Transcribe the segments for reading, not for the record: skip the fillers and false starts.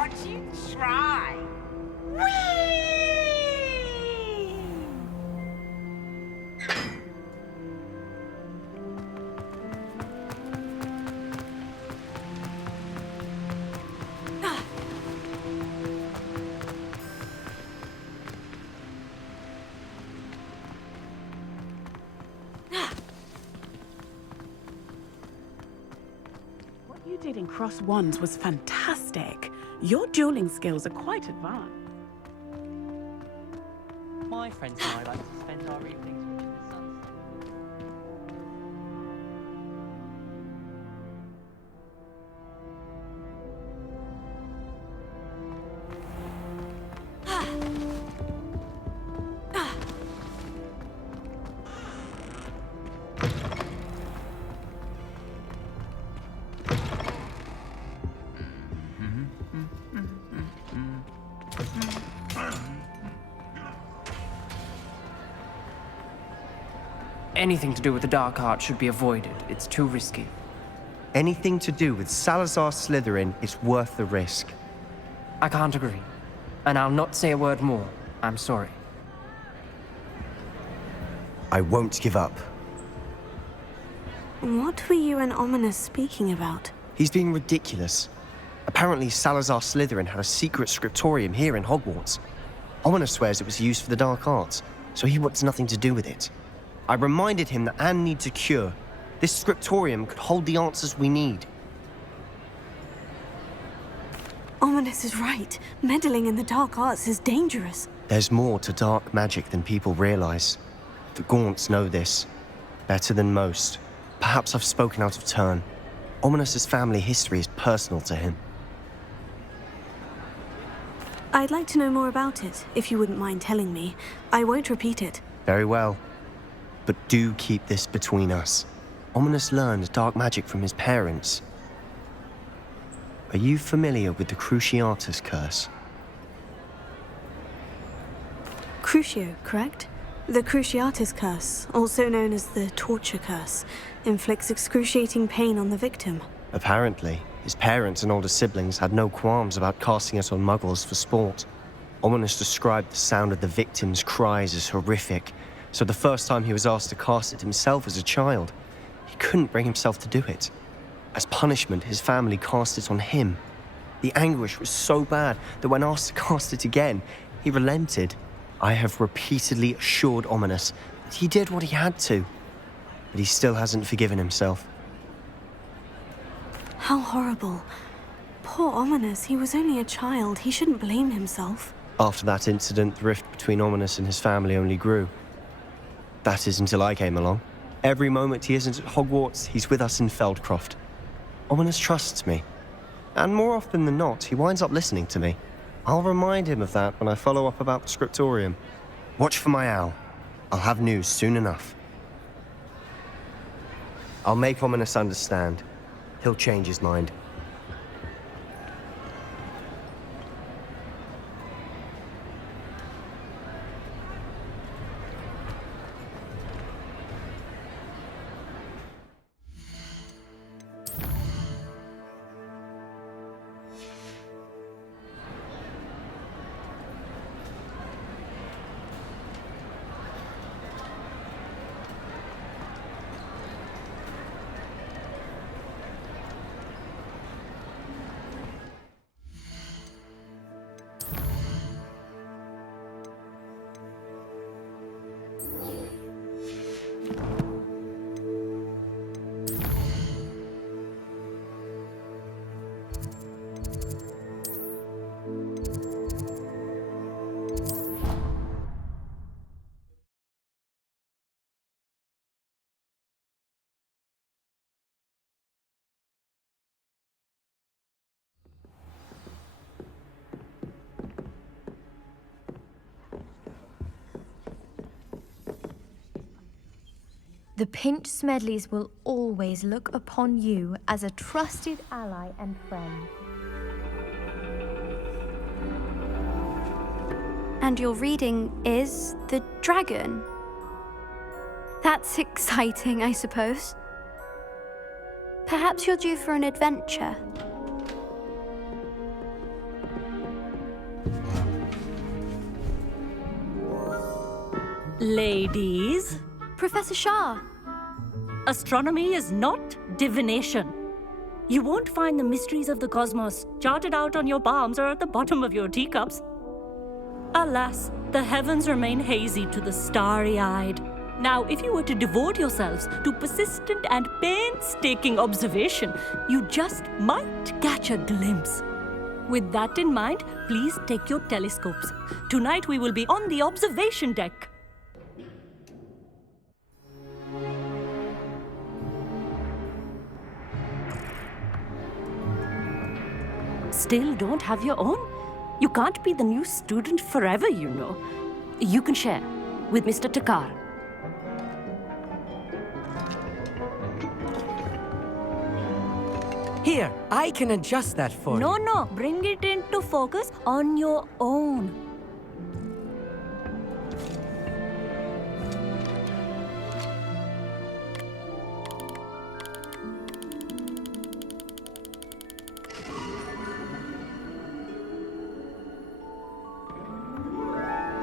want you to try. Whee! What you did in Cross Wands was fantastic. Your dueling skills are quite advanced. My friends and I like to spend our evenings watching the sunset. Anything to do with the dark art should be avoided. It's too risky. Anything to do with Salazar Slytherin is worth the risk. I can't agree. And I'll not say a word more. I'm sorry. I won't give up. What were you and Ominous speaking about? He's being ridiculous. Apparently, Salazar Slytherin had a secret scriptorium here in Hogwarts. Ominous swears it was used for the dark arts, so he wants nothing to do with it. I reminded him that Anne needs a cure. This scriptorium could hold the answers we need. Ominous is right. Meddling in the dark arts is dangerous. There's more to dark magic than people realize. The Gaunts know this. Better than most. Perhaps I've spoken out of turn. Ominous's family history is personal to him. I'd like to know more about it, if you wouldn't mind telling me. I won't repeat it. Very well. But do keep this between us. Ominous learned dark magic from his parents. Are you familiar with the Cruciatus curse? Crucio, correct? The Cruciatus curse, also known as the torture curse, inflicts excruciating pain on the victim. Apparently, his parents and older siblings had no qualms about casting it on muggles for sport. Ominous described the sound of the victim's cries as horrific, so the first time he was asked to cast it himself as a child, he couldn't bring himself to do it. As punishment, his family cast it on him. The anguish was so bad that when asked to cast it again, he relented. I have repeatedly assured Ominous that he did what he had to, but he still hasn't forgiven himself. How horrible. Poor Ominous, he was only a child. He shouldn't blame himself. After that incident, the rift between Ominous and his family only grew. That is until I came along. Every moment he isn't at Hogwarts, he's with us in Feldcroft. Ominous trusts me. And more often than not, he winds up listening to me. I'll remind him of that when I follow up about the scriptorium. Watch for my owl. I'll have news soon enough. I'll make Ominous understand. He'll change his mind. The Pinch Smedleys will always look upon you as a trusted ally and friend. And your reading is the dragon. That's exciting, I suppose. Perhaps you're due for an adventure. Ladies, Professor Shah. astronomy is not divination. You won't find the mysteries of the cosmos charted out on your palms or at the bottom of your teacups. Alas, the heavens remain hazy to the starry-eyed. Now, if you were to devote yourselves to persistent and painstaking observation, you just might catch a glimpse. With that in mind, please take your telescopes. Tonight we will be on the observation deck. Still don't have your own? You can't be the new student forever, you know. You can share with Mr. Takar. Here, I can adjust that for you. No, bring it into focus on your own.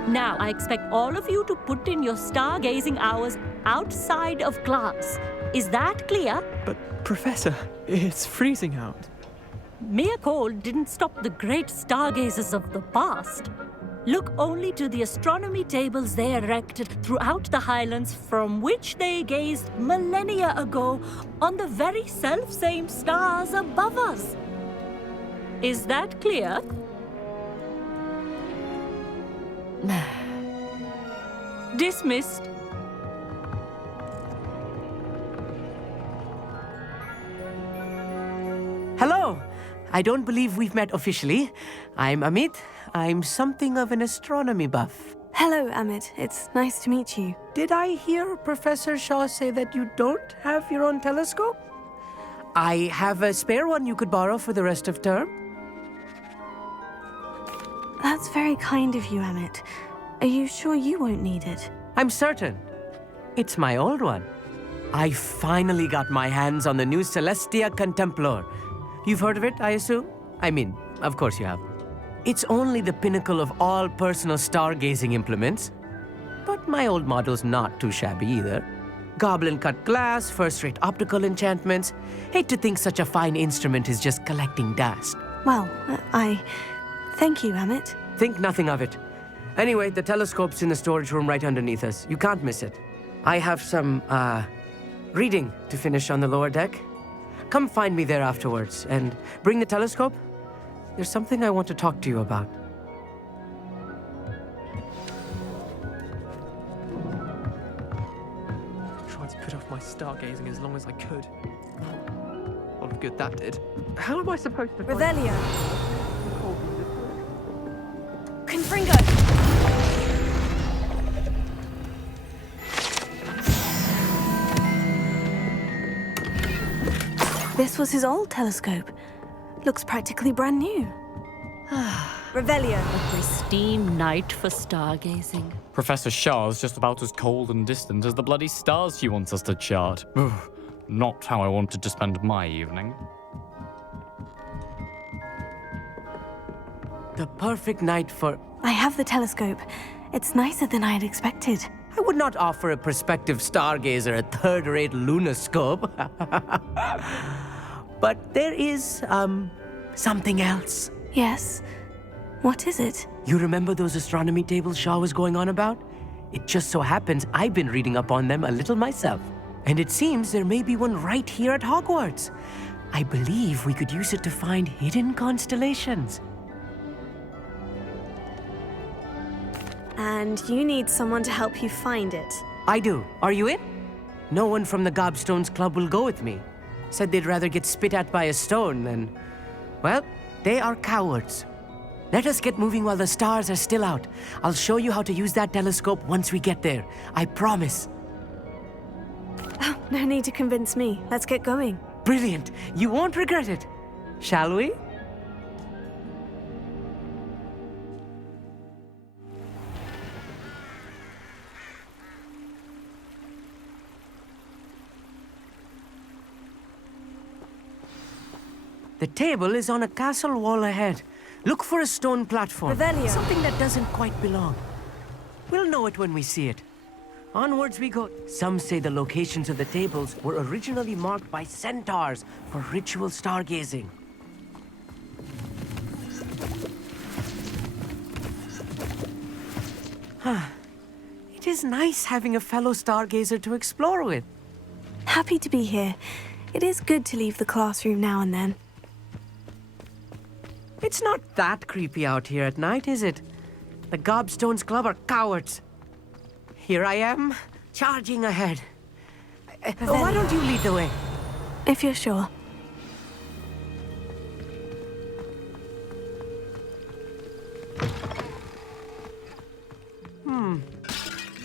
Now, I expect all of you to put in your stargazing hours outside of class. Is that clear? But, Professor, it's freezing out. Mere cold didn't stop the great stargazers of the past. Look only to the astronomy tables they erected throughout the highlands from which they gazed millennia ago on the very self-same stars above us. Is that clear? Dismissed. Hello. I don't believe we've met officially. I'm Amit. I'm something of an astronomy buff. Hello, Amit. It's nice to meet you. Did I hear Professor Shaw say that you don't have your own telescope? I have a spare one you could borrow for the rest of term. That's very kind of you, Amit. Are you sure you won't need it? I'm certain. It's my old one. I finally got my hands on the new Celestia Contemplar. You've heard of it, I assume? I mean, of course you have. It's only the pinnacle of all personal stargazing implements. But my old model's not too shabby either. Goblin-cut glass, first-rate optical enchantments. Hate to think such a fine instrument is just collecting dust. Well, thank you, Amit. Think nothing of it. Anyway, the telescope's in the storage room right underneath us. You can't miss it. I have some, reading to finish on the lower deck. Come find me there afterwards, and bring the telescope. There's something I want to talk to you about. Tried to put off my stargazing as long as I could. A lot of good that did. How am I supposed to find... Revelio. Confringo. This was his old telescope. Looks practically brand new. Revelio. A pristine night for stargazing. Professor Shah's just about as cold and distant as the bloody stars she wants us to chart. Ugh, not how I wanted to spend my evening. The perfect night for... I have the telescope. It's nicer than I had expected. I would not offer a prospective stargazer a third-rate lunoscope. But there is, something else. Yes. What is it? You remember those astronomy tables Shaw was going on about? It just so happens I've been reading up on them a little myself. And it seems there may be one right here at Hogwarts. I believe we could use it to find hidden constellations. And you need someone to help you find it. I do. Are you in? No one from the Gobstones Club will go with me. Said they'd rather get spit at by a stone than... Well, they are cowards. Let us get moving while the stars are still out. I'll show you how to use that telescope once we get there. I promise. Oh, no need to convince me. Let's get going. Brilliant. You won't regret it. Shall we? The table is on a castle wall ahead. Look for a stone platform. Revelio. Something that doesn't quite belong. We'll know it when we see it. Onwards we go. Some say the locations of the tables were originally marked by centaurs for ritual stargazing. It is nice having a fellow stargazer to explore with. Happy to be here. It is good to leave the classroom now and then. It's not that creepy out here at night, is it? The Gobstones Club are cowards. Here I am, charging ahead. Why don't you lead the way? If you're sure.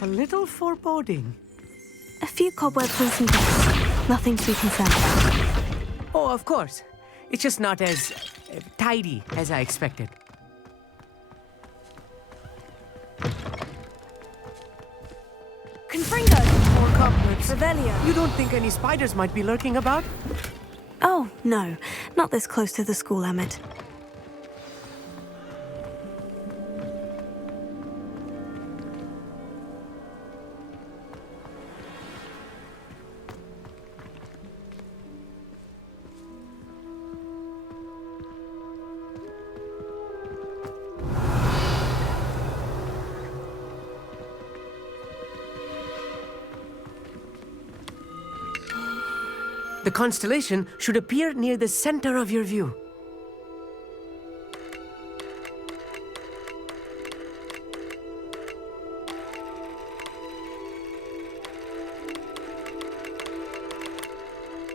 A little foreboding. A few cobwebs and some dust. Nothing to be concerned about. Oh, of course. It's just not as tidy as I expected. Confringo! More cobwebs. Revelio! You don't think any spiders might be lurking about? Oh, no. Not this close to the school, Emmett. The constellation should appear near the center of your view.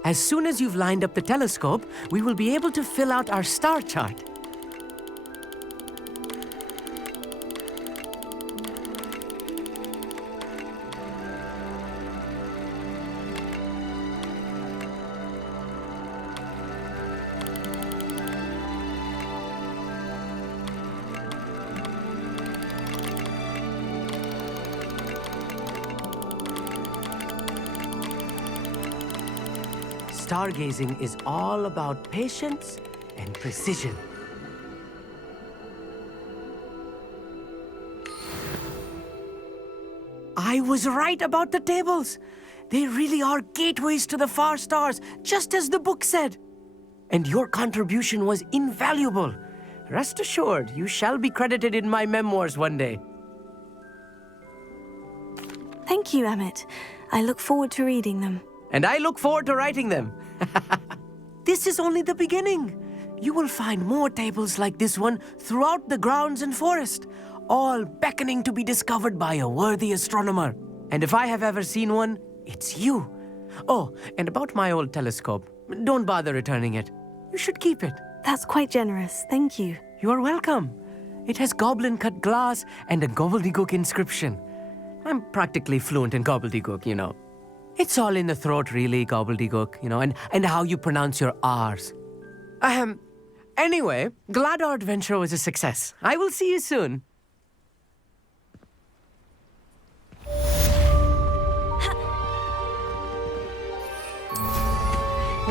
As soon as you've lined up the telescope, we will be able to fill out our star chart. Stargazing is all about patience and precision. I was right about the tables. They really are gateways to the far stars, just as the book said. And your contribution was invaluable. Rest assured, you shall be credited in my memoirs one day. Thank you, Emmett. I look forward to reading them. And I look forward to writing them. This is only the beginning. You will find more tables like this one throughout the grounds and forest, all beckoning to be discovered by a worthy astronomer. And if I have ever seen one, it's you. Oh, and about my old telescope, don't bother returning it. You should keep it. That's quite generous. Thank you. You are welcome. It has goblin-cut glass and a gobbledygook inscription. I'm practically fluent in gobbledygook, you know. It's all in the throat, really, gobbledygook, you know, and how you pronounce your R's. Anyway, glad our adventure was a success. I will see you soon.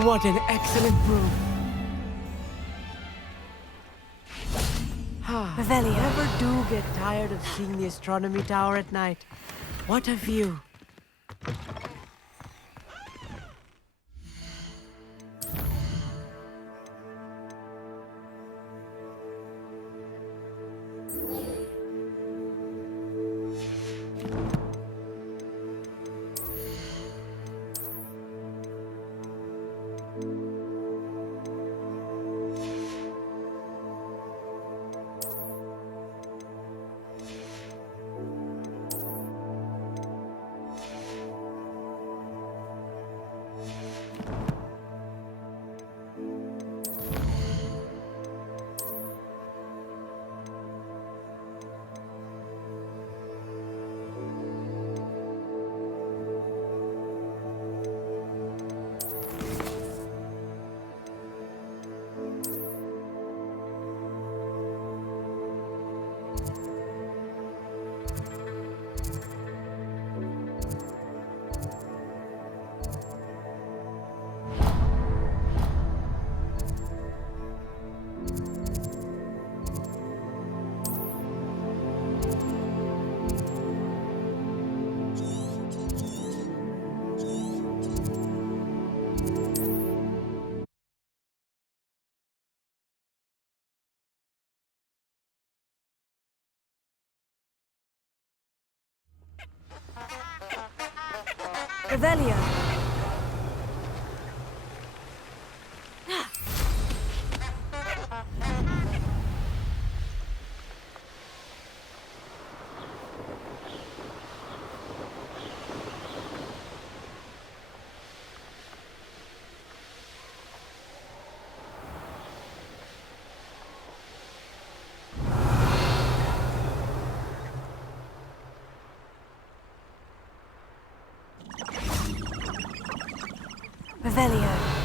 What an excellent move. Revelio. Never do get tired of seeing the astronomy tower at night. What a view. Revelio. Revelio.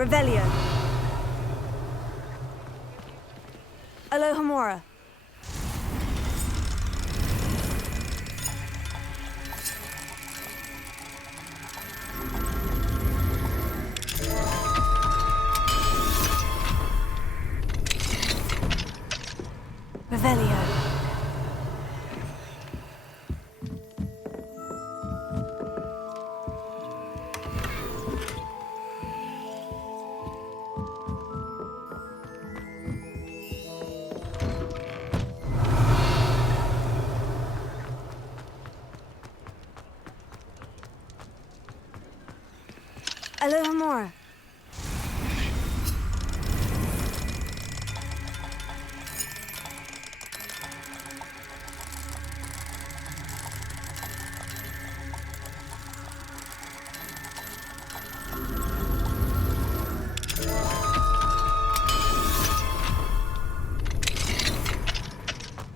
Revelio. Alohomora. Revelio. Alohomora.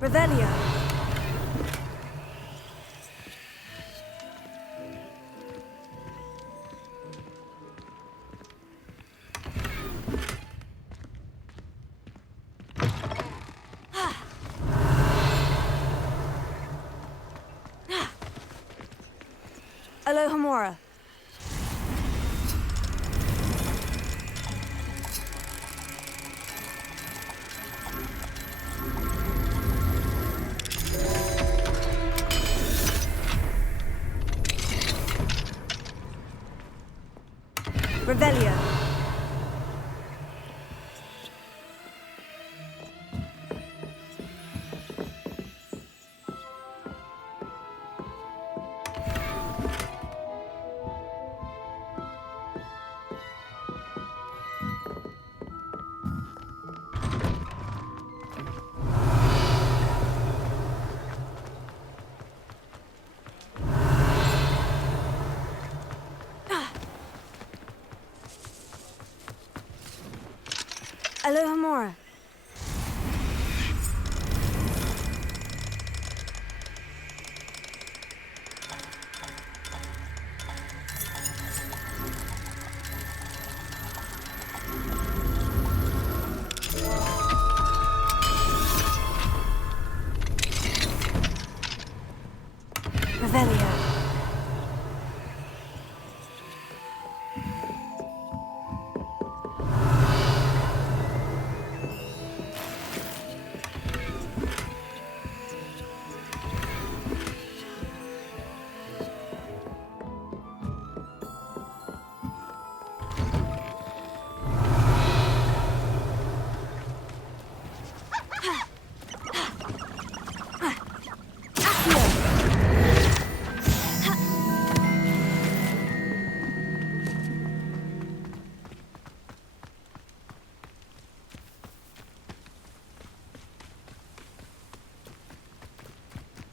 Revelio. Alohomora. Revelio. Alohomora. Revelio.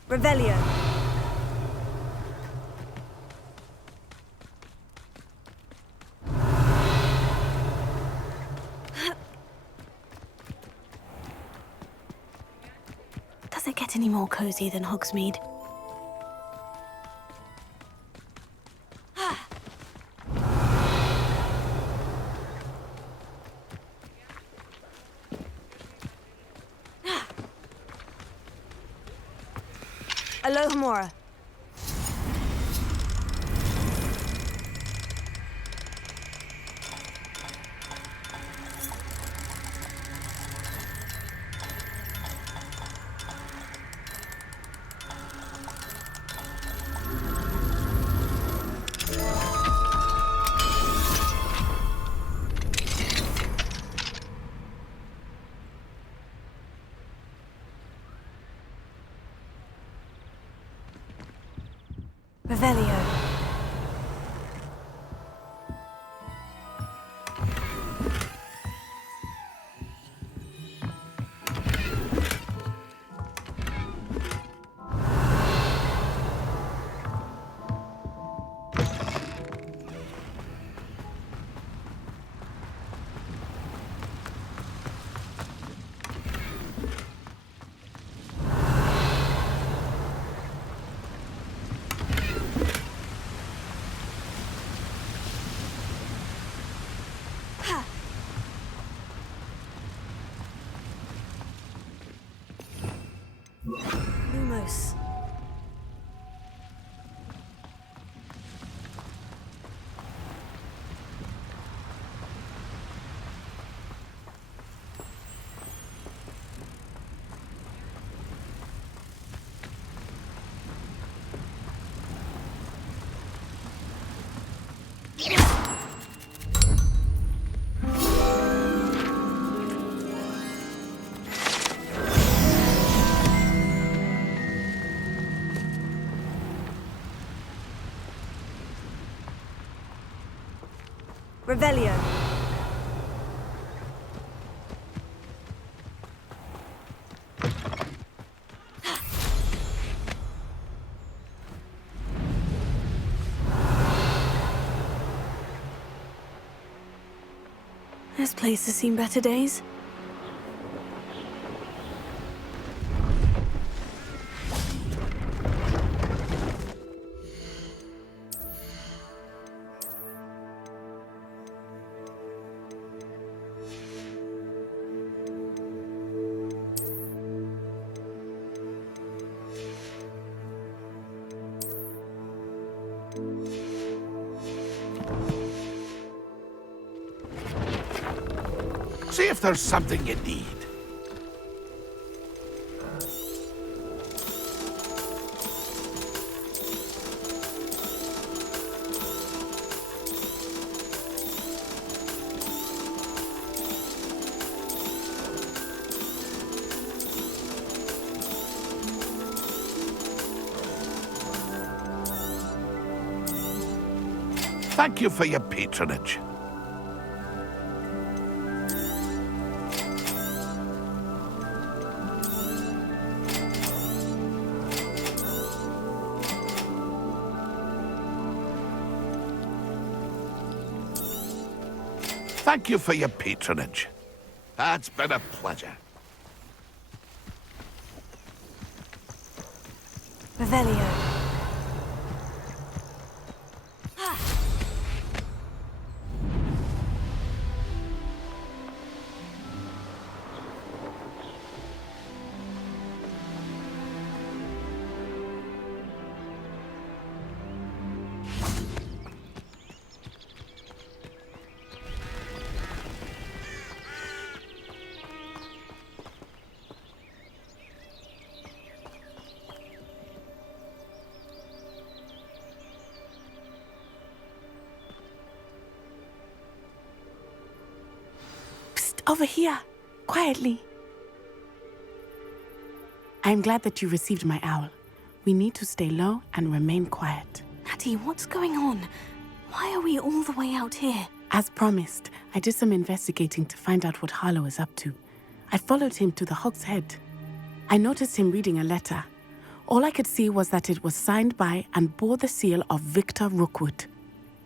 Revelio. Does it get any more cozy than Hogsmeade? Alohomora. Revelio. Lumos. Revelio. This place has seen better days. See if there's something you need. Thank you for your patronage. Thank you for your patronage. It's been a pleasure. Revelio. Over here, quietly. I'm glad that you received my owl. We need to stay low and remain quiet. Natty, what's going on? Why are we all the way out here? As promised, I did some investigating to find out what Harlow is up to. I followed him to the Hog's Head. I noticed him reading a letter. All I could see was that it was signed by and bore the seal of Victor Rookwood.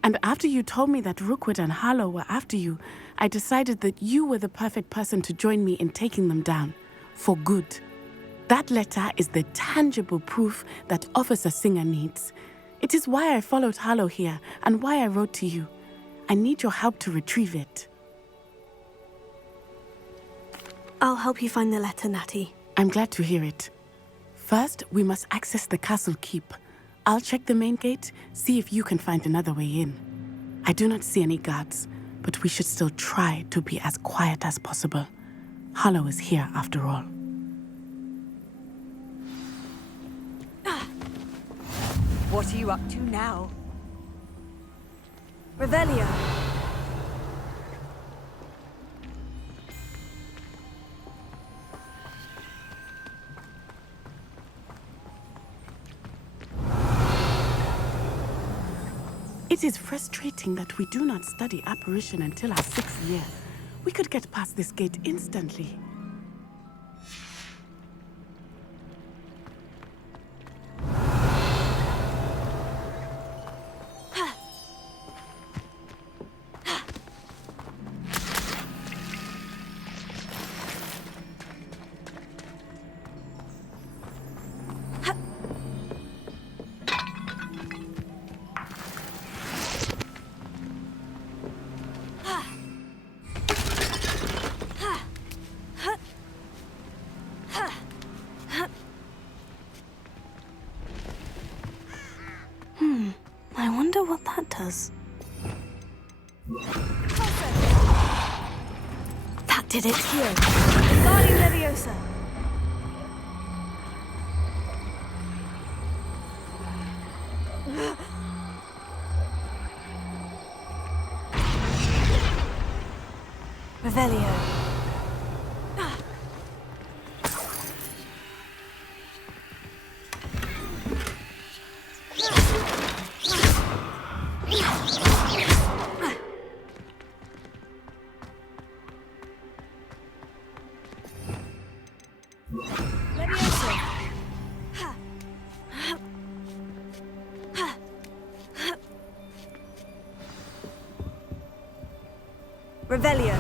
And after you told me that Rookwood and Harlow were after you, I decided that you were the perfect person to join me in taking them down. For good. That letter is the tangible proof that Officer Singer needs. It is why I followed Harlow here and why I wrote to you. I need your help to retrieve it. I'll help you find the letter, Natty. I'm glad to hear it. First, we must access the castle keep. I'll check the main gate, see if you can find another way in. I do not see any guards, but we should still try to be as quiet as possible. Harlow is here after all. What are you up to now? Revelio. It is frustrating that we do not study apparition until our 6th year. We could get past this gate instantly. I wonder what that does. That did it. Here. Guardian Leviosa. Revelio. Revelio.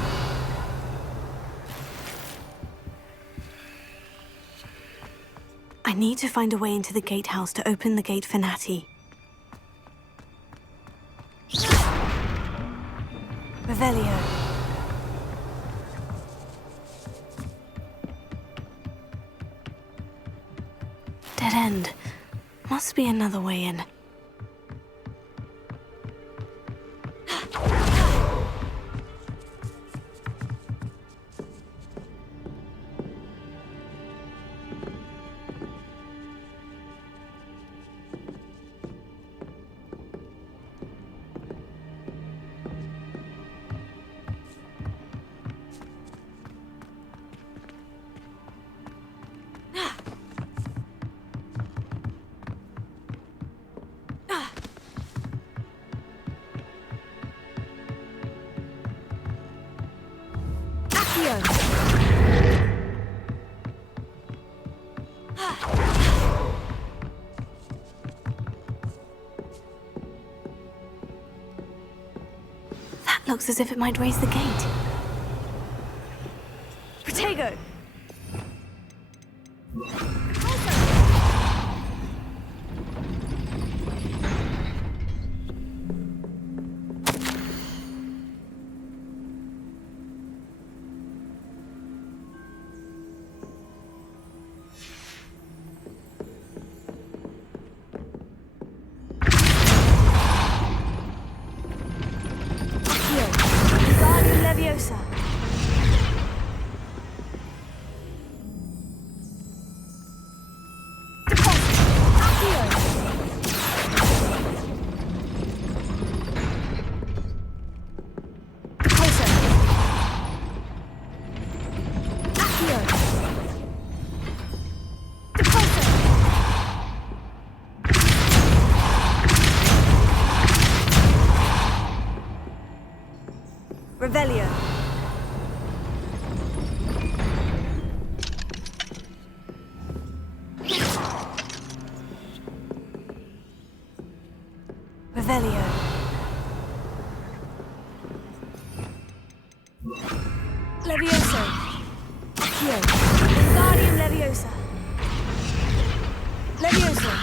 I need to find a way into the gatehouse to open the gate for Natty. Revelio. Dead end. Must be another way in. That looks as if it might raise the gate. Protego! Leviosa. Revelio. Revelio. Levioso. Accio. Guardian Leviosa. Levioso.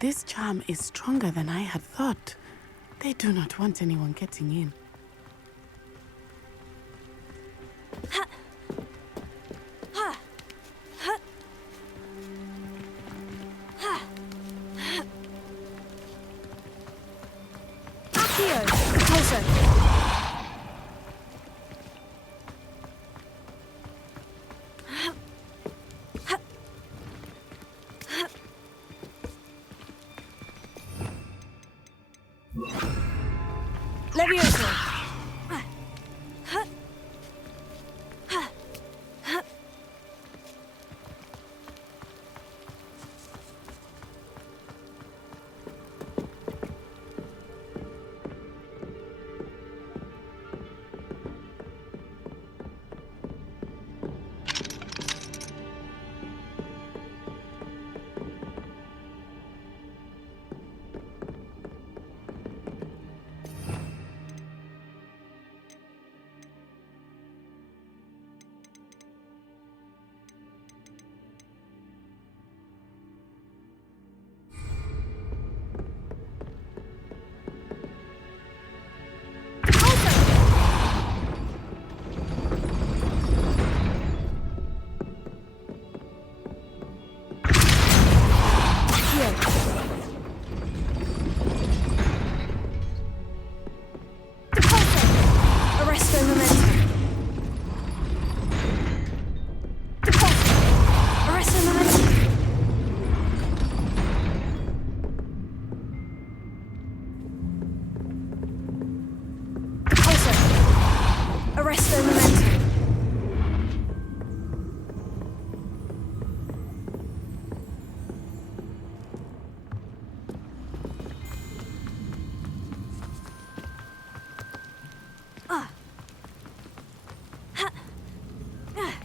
This charm is stronger than I had thought. They do not want anyone getting in. Accio! Closer! Levioso! Arresto momentum.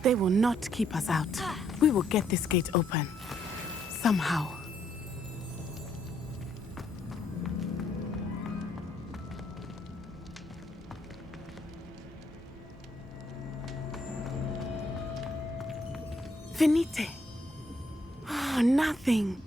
They will not keep us out. We will get this gate open. Somehow. Venite. Oh, nothing.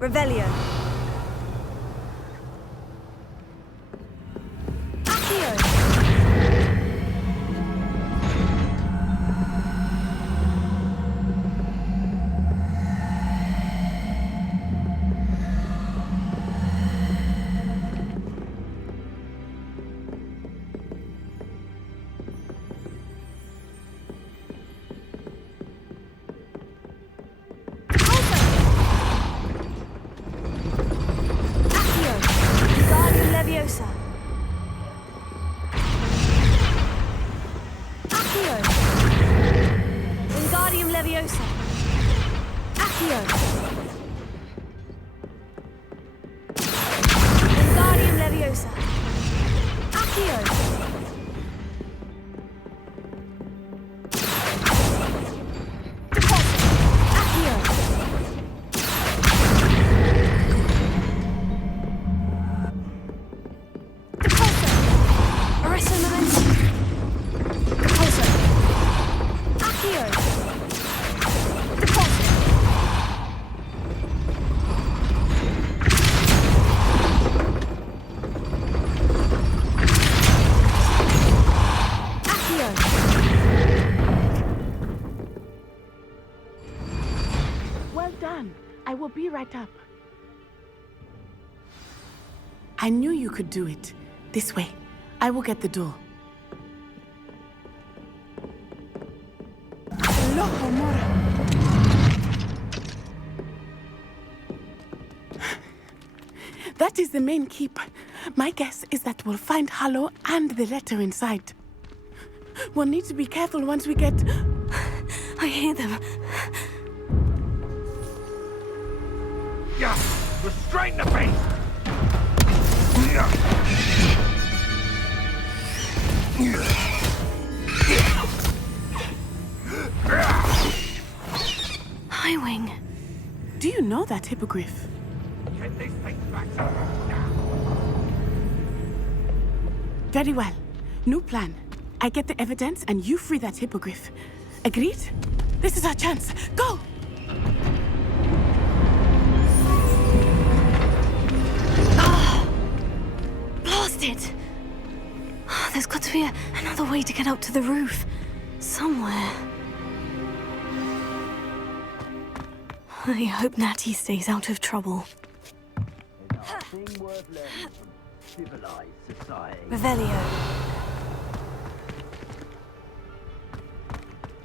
Revelio. Accio. Leviosa. Accio. Wingardium Leviosa. Accio. Wingardium Leviosa. Accio. Well done. I will be right up. I knew you could do it. This way. I will get the door. Loco Mora. That is the main keep. My guess is that we'll find Harlow and the letter inside. We'll need to be careful once we get... I hear them. Yeah, restrain the beast! Highwing. Do you know that hippogriff? Get this thing back. Very well. New plan. I get the evidence and you free that hippogriff. Agreed? This is our chance. Go! Blasted! There's got to be another way to get up to the roof. Somewhere. I hope Natty stays out of trouble. Revelio.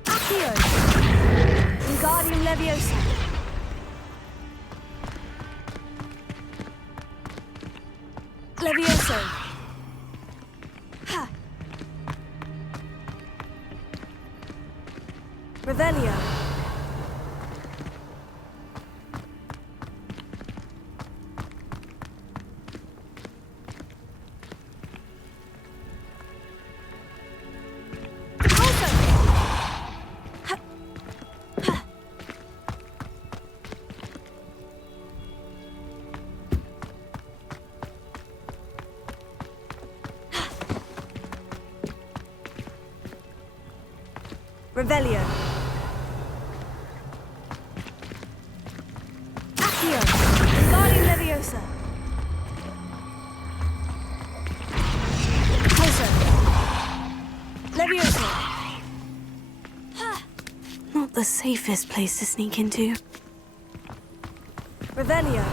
Accio! Wingardium Leviosa! Levioso! Ha! Revelio! Revelio. Accio. Wingardium Leviosa. Closer. Leviosa. Not the safest place to sneak into. Revelio.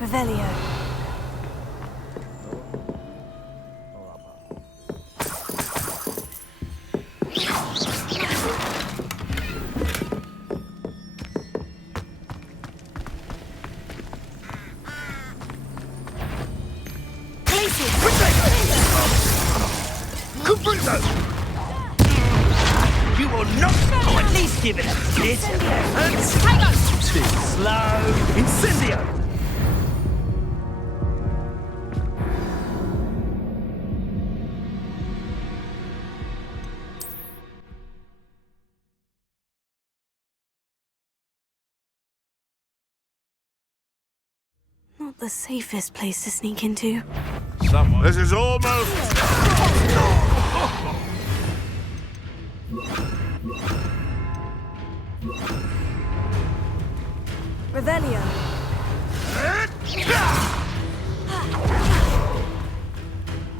Revelio. You will not, or at least give it a bit. Too slow. Incendio. Not the safest place to sneak into. This is almost... Revelio.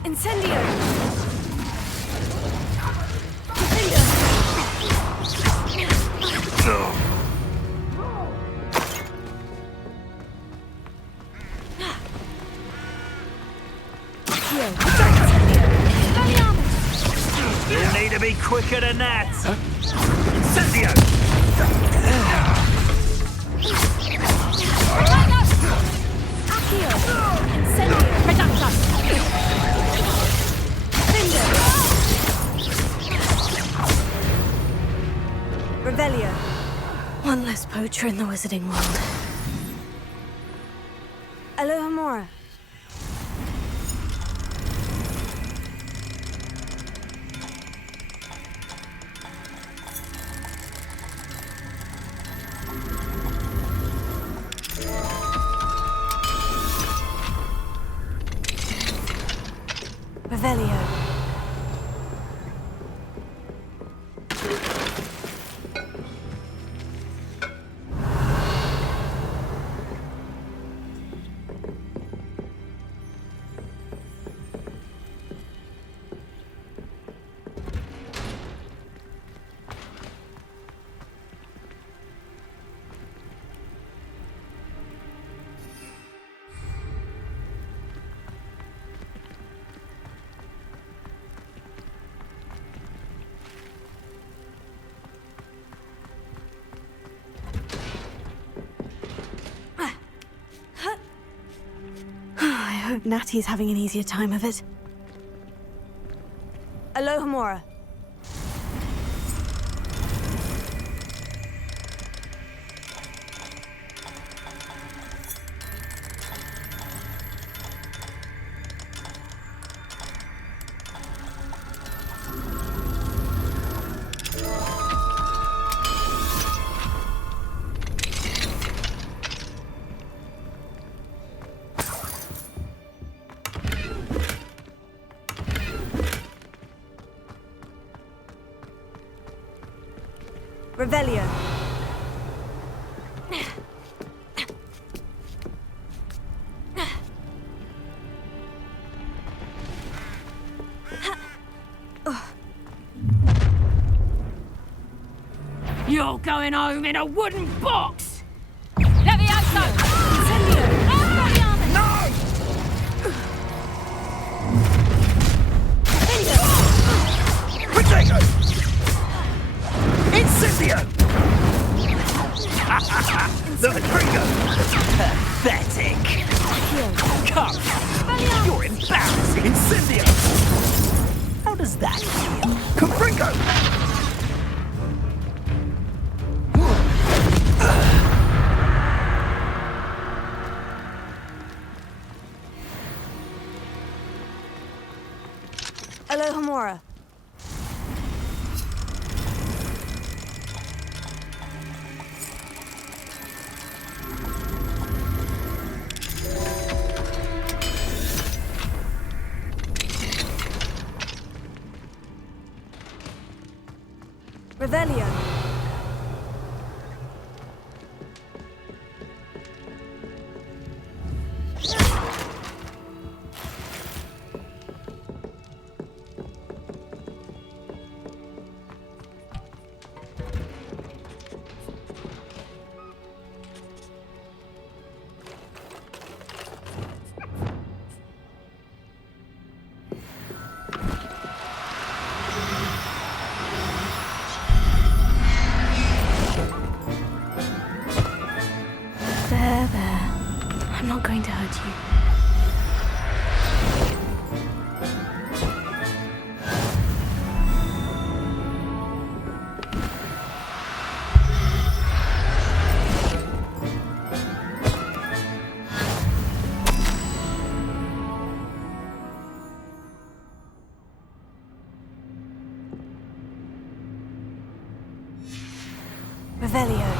Incendio. You'll need to be quicker than that. Incendio. Revelio. One less poacher in the wizarding world. Alohomora. Revelio. I hope Natty's having an easier time of it. Alohomora. Revelio. You're going home in a wooden box! Levioso! Incendio! No! Potato! Incendio! The Gringo! Pathetic! Come! You're embarrassing! Incendio! How does that feel? Confringo! Alohomora. Revelio. There. I'm not going to hurt you. Revelio.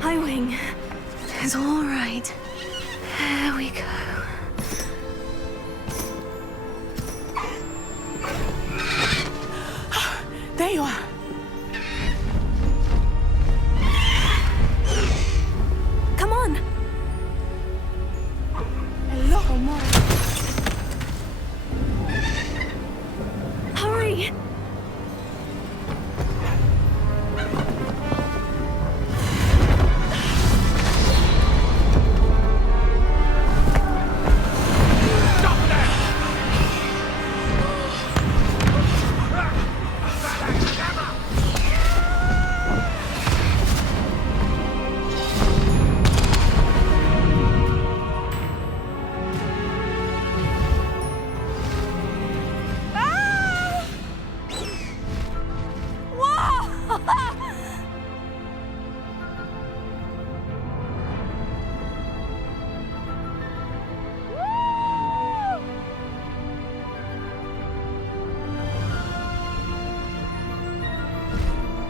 Highwing. It's all right. There we go. There you are. Come on. Alohomora. Hurry.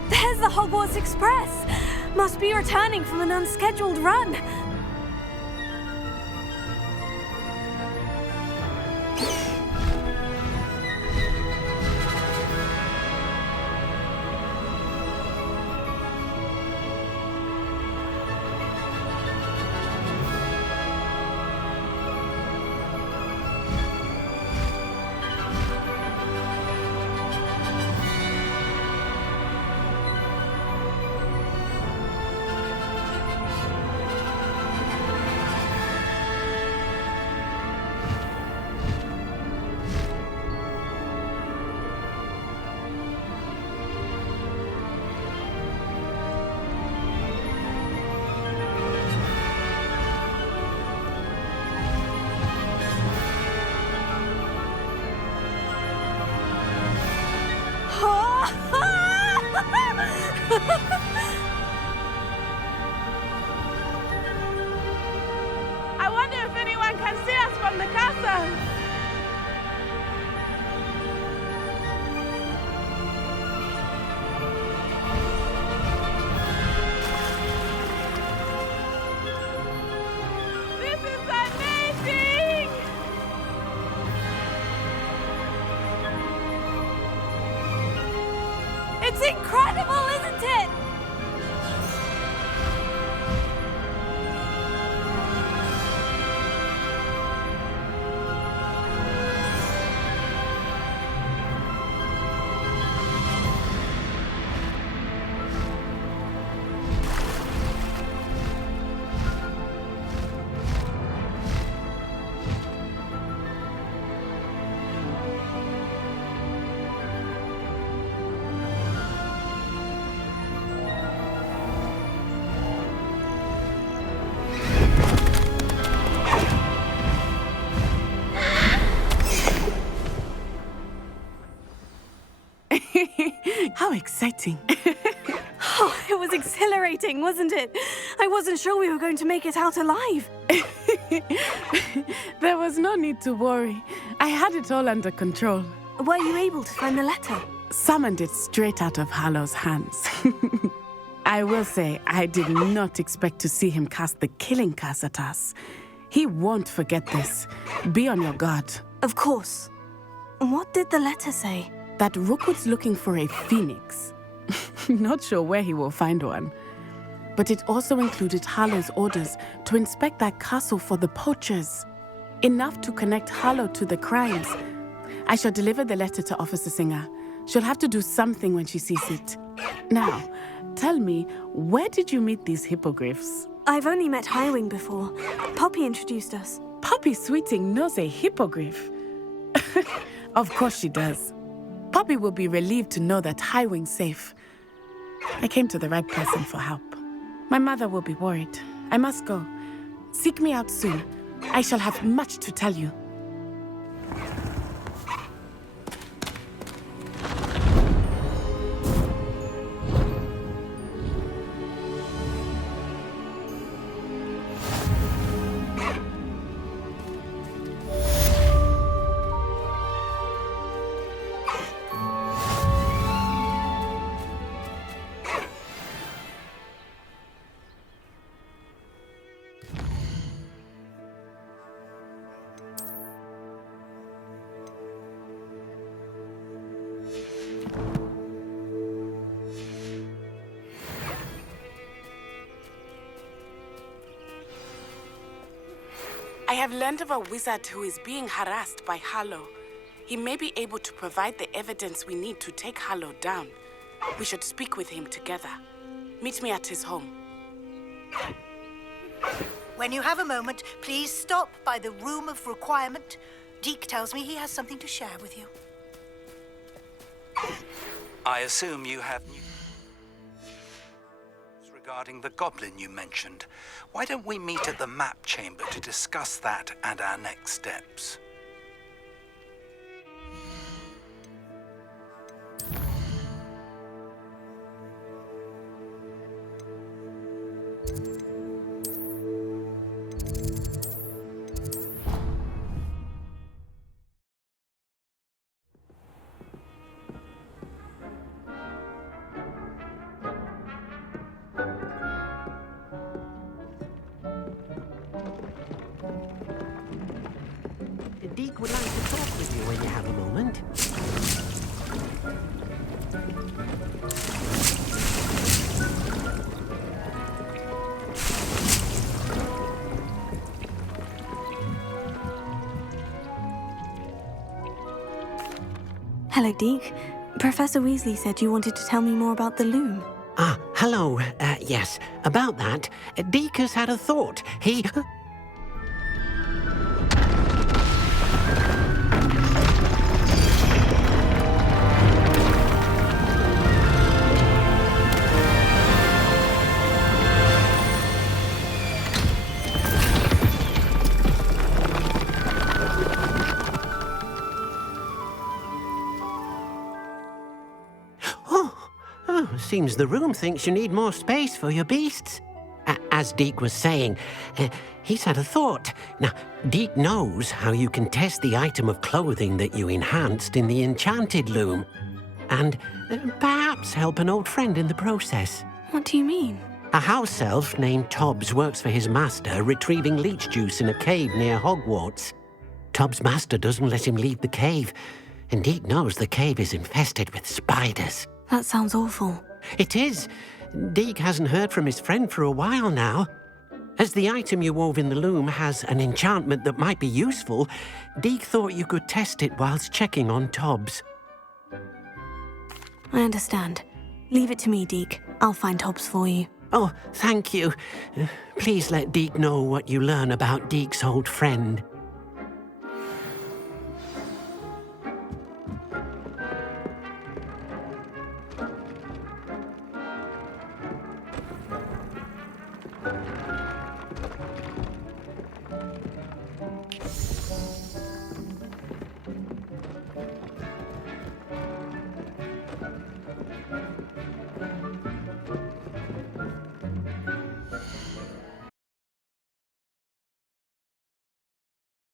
There's the Hogwarts Express. Must be returning from an unscheduled run. exciting. Oh, it was exhilarating, wasn't it? I wasn't sure we were going to make it out alive. There was no need to worry. I had it all under control. Were you able to find the letter? Summoned it straight out of Hallow's hands. I will say, I did not expect to see him cast the killing curse at us. He won't forget this. Be on your guard. Of course. What did the letter say? That Rookwood's looking for a phoenix. Not sure where he will find one. But it also included Harlow's orders to inspect that castle for the poachers. Enough to connect Harlow to the crimes. I shall deliver the letter to Officer Singer. She'll have to do something when she sees it. Now, tell me, where did you meet these hippogriffs? I've only met Highwing before. Poppy introduced us. Poppy Sweeting knows a hippogriff. Of course she does. Poppy will be relieved to know that Highwing's safe. I came to the right person for help. My mother will be worried. I must go. Seek me out soon. I shall have much to tell you. I have learned of a wizard who is being harassed by Harlow. He may be able to provide the evidence we need to take Harlow down. We should speak with him together. Meet me at his home. When you have a moment, please stop by the Room of Requirement. Deke tells me he has something to share with you. I assume you have news regarding the goblin you mentioned. Why don't we meet at the map chamber to discuss that and our next steps? Deke would like to talk with you when you have a moment. Hello, Deke. Professor Weasley said you wanted to tell me more about the loom. Ah, hello. Yes, about that. Deke has had a thought. He... Seems the room thinks you need more space for your beasts. As Deke was saying, he's had a thought. Now, Deke knows how you can test the item of clothing that you enhanced in the enchanted loom. And perhaps help an old friend in the process. What do you mean? A house elf named Tobbs works for his master, retrieving leech juice in a cave near Hogwarts. Tobbs' master doesn't let him leave the cave, and Deke knows the cave is infested with spiders. That sounds awful. It is. Deke hasn't heard from his friend for a while now. As the item you wove in the loom has an enchantment that might be useful, Deke thought you could test it whilst checking on Tobbs. I understand. Leave it to me, Deke. I'll find Tobbs for you. Oh, thank you. Please let Deke know what you learn about Deke's old friend.